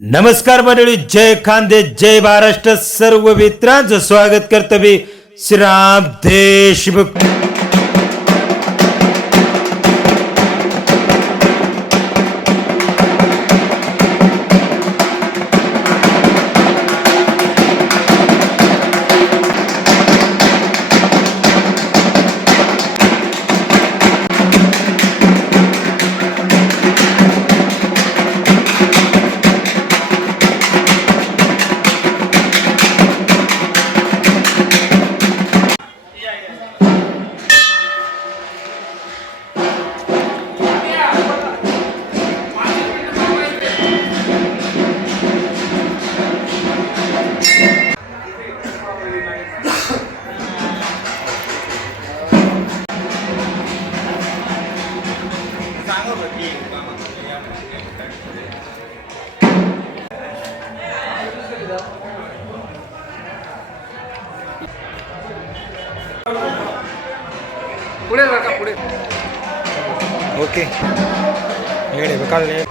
नमस्कार मंडळी, जय खानदे, जय महाराष्ट्र. सर्व मित्रांचं स्वागत करतो मी श्रीराम देशमुख. पुढे का पुढे ओके इकडे काढले.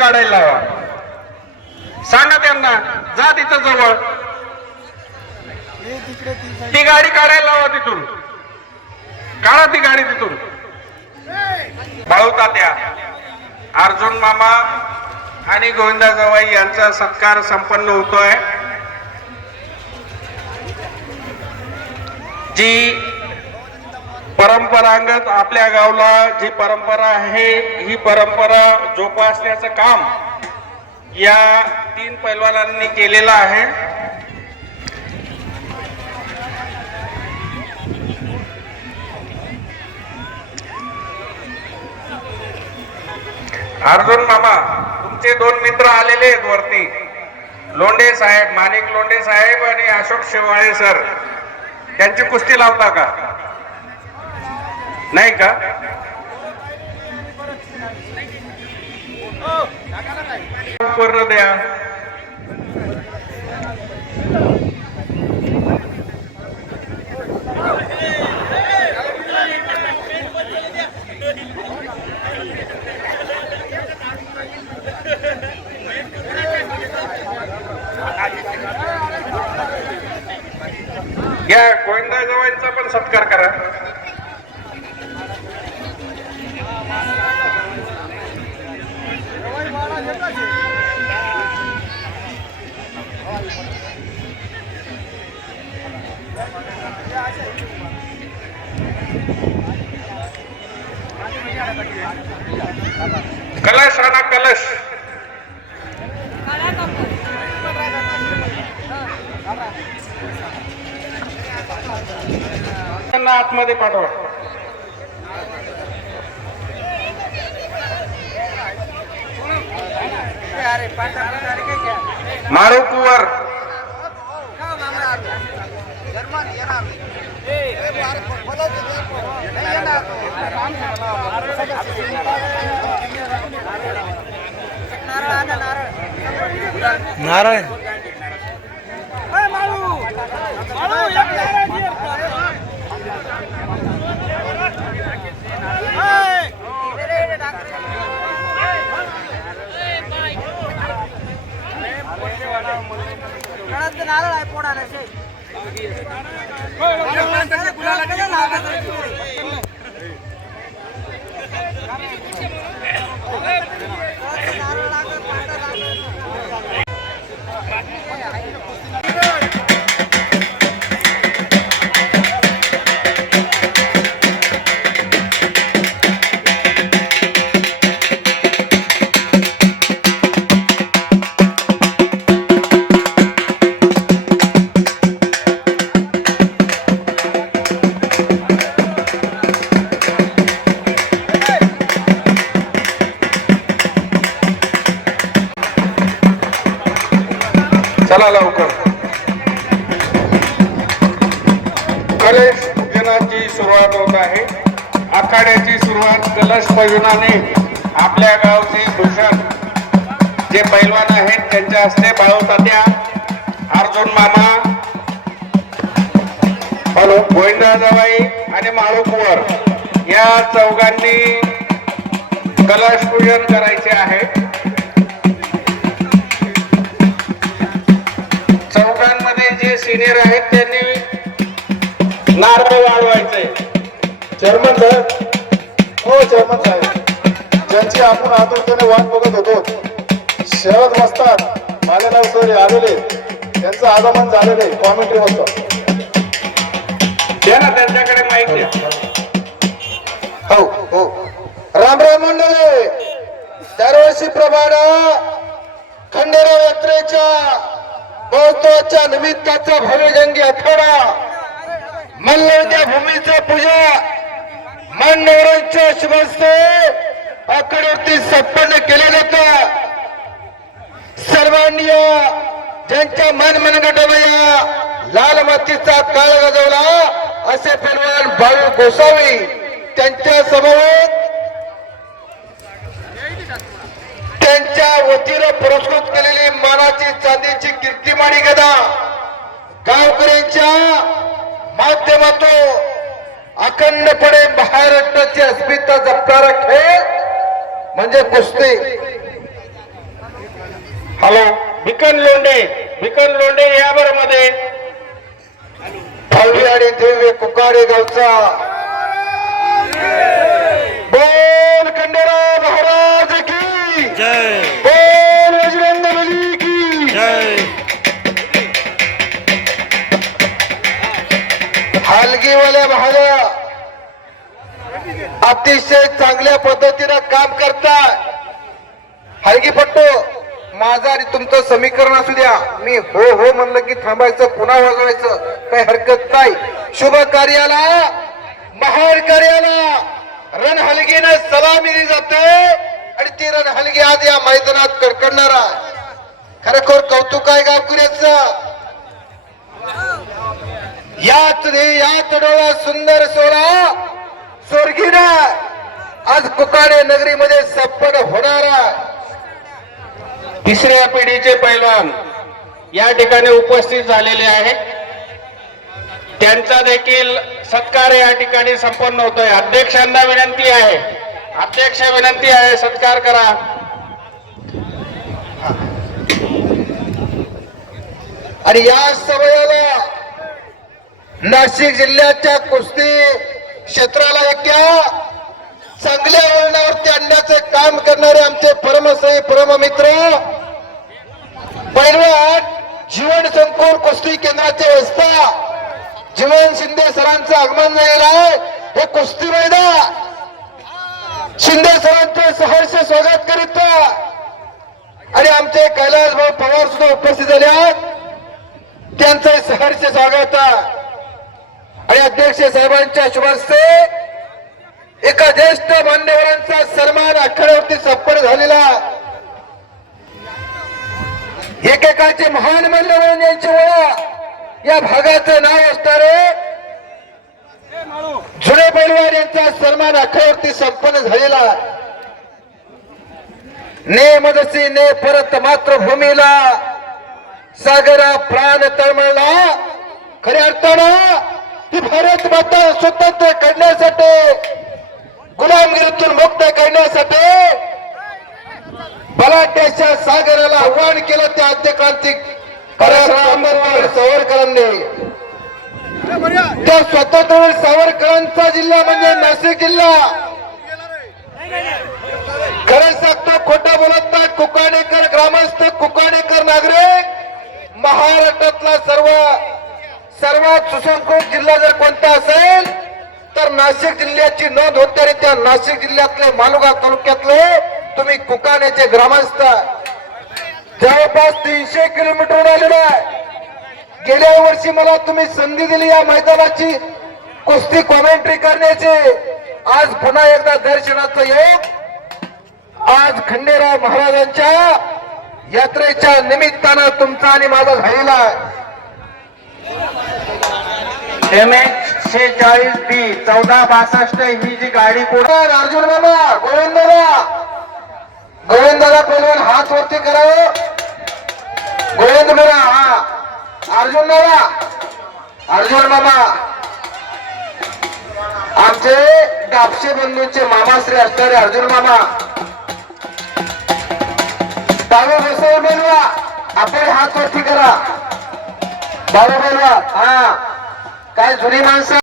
काढायला लावा. सांगा त्यांना जा तिथं जवळ ती गाडी काढायला लावा. तिथून काढा ती गाडी तिथून. भाऊ तात्या, अर्जुन मामा आणि गोविंदा जवाई यांचा सत्कार संपन्न होतोय. जी परंपरागत आपल्या गावला जी परंपरा आहे ही परंपरा जोपासण्याचं काम या 3 पैलवानांनी केलेलं आहे. अर्जुन मामा, तुमचे 2 मित्र आलेले आहेत वरती, लोंढे साहेब, माणिक लोंढे साहेब आणि अशोक शेवाळे सर. त्यांची कुस्ती लावता का? नाही का? पूर्ण द्या. घ्या, गोविंदा जवाईंचा पण सत्कार करा. कलश आणा, कलश. त्यांना आतमध्ये पाठवा. मारू कुवर. नारायण नारळ आहे पोडाला. चला लवकर. कलश पूजनाची सुरुवात होत आहे. आखाड्याची सुरुवात कलश पूजनाने आपल्या गावचे भूषण जे पैलवान आहेत त्यांच्या हस्ते बाळू तात्या, अर्जुन मामा, गोविंदा जवाई आणि माळू कुवर या चौघांनी कलश पूजन करायचे आहे. चौघांमध्ये जे सिनियर आहेत त्यांनी नारळ वाढवायचे. चेअरमन साहेब, हो चेअरमन साहेब, ज्यांची आपण आतुरतेने वाट बघत होतो, शरद वस्ताद मालेगाव सर आलेले, त्यांचं आगमन झालेले कॉमेंट्री होतं. द्या ना त्यांच्याकडे माहिती द्या. हो हो, राम राम मंडळी. दरवर्षी प्रमाणे खंडेराव यात्रेच्या महोत्सवाच्या निमित्ताचा भव्यजंगी आखाडा मल्लच्या भूमीचं पूजा मान्यवरांच्या शुभस्ते आखाड्यावरती संपन्न केले जातं. सर्वांनी ज्यांच्या मनगटाला लाल मातीचा काळ गाजवला असे पैलवान बाळू गोसावी त्यांच्या समवेत त्यांच्या वतीनं पुरस्कृत केलेली मानाची चांदीची कीर्तिमानी गदा गावकऱ्यांच्या माध्यमातून अखंडपणे महाराष्ट्राची अस्मिता जपणारा खेळ म्हणजे कुस्ती. हॅलो भिकन लोंढे या बरं मध्ये. भव्य आणि दिव्य कुकाडे गावचा बोल खंडेराव महाराज की जय बोल बजरंग बली की जय. हलगीवाल्या महाराज अतिशय चांगल्या पद्धतीनं काम करतात. हलगीपट्टू माझं आणि तुमचं समीकरण असू द्या. मी हो हो म्हणलं की थांबायचं, पुन्हा वाजवायचं, काही हरकत नाही. शुभ कार्याला महान कार्याला रणहलगीने सलामी दिली जाते आणि ती रणहलगी आज या मैदानात कडकडणार आहे. खरोखर कौतुक आहे गावकऱ्याचं. याच डोळा सुंदर सोळा स्वर्गीना आज कुकाडे नगरीमध्ये सप्पड होणार आहे. तिसऱ्या पिढीचे पैलवान या ठिकाणी उपस्थित झालेले आहेत. त्यांचा देखील सत्कार या ठिकाणी संपन्न होतोय. अध्यक्षांना विनंती आहे, अध्यक्ष विनंती आहे, सत्कार करा. आणि या समयाला नाशिक जिल्ह्याच्या कुस्ती क्षेत्राला एका चांगल्या वळणावरती आणण्याचे काम करणारे आमचे परमसई परममित्र पैलवान जीवन संकुल कुस्ती केंद्राचे व्यवस्था जीवन शिंदे सरांचं आगमन झालेलं आहे. हे कुस्ती मैदान शिंदे सरांचे सहर्ष स्वागत करीत आणि आमचे कैलास भाऊ पवार सुद्धा उपस्थित झाले आहेत. त्यांचे सहर्ष स्वागत आणि अध्यक्ष साहेबांच्या शुभास्ते एका ज्येष्ठ मान्यवरांचा सन्मान आखाड्यावरती सप्पड झालेला. एकेकाचे महान मान्यवर यांची ओळख या भागाचं नाव असणारे जुने पैलवान यांचा सन्मान आखाड्यावरती संपन्न झालेला. ने मदसी ने परत मातृभूमीला सागरा प्राण तळमळला. खऱ्या अर्थानं ही भारत माता स्वतंत्र करण्यासाठी गुलामगिरीतून मुक्त करण्यासाठी बलाढ्याच्या सागराला आव्हान केलं त्या आद्यक्रांतिक सावरकरांनी. त्या स्वातंत्र्यवीर सावरकरांचा जिल्हा म्हणजे नाशिक जिल्हा. खरं सांगतो, खोटं बोलत नाही. कुकाणेकर ग्रामस्थ, कुकाणेकर नागरिक महाराष्ट्रातला सर्वात सुसंस्कृत जिल्हा जर कोणता असेल तर नाशिक जिल्ह्याची नोंद होते. आणि त्या नाशिक जिल्ह्यातले मालुगा तालुक्यातले तुम्ही कुकाण्याचे ग्रामस्थ जवळपास 300 किलोमीटर आलेलो आहे. गेल्या वर्षी मला तुम्ही संधी दिली या मैदानाची कुस्ती कॉमेंट्री करण्याची. आज पुन्हा एकदा दर्शनाचं योग आज खंडेराव महाराजांच्या यात्रेच्या निमित्तानं तुमचा आणि माझा झालेला आहे. MH 46B 1462 ही जी गाडी अर्जुन मामा गोविंदाला पैलवान हात वरती करावं. गोविंद मेरा हा अर्जुन मामा आमचे कापसे बंधूंचे मामाश्री असणारे अर्जुन मामा. बाबू बसव बेलवा आपण हात वरती करा. बाबू बेलवा हा काय जुनी माणसं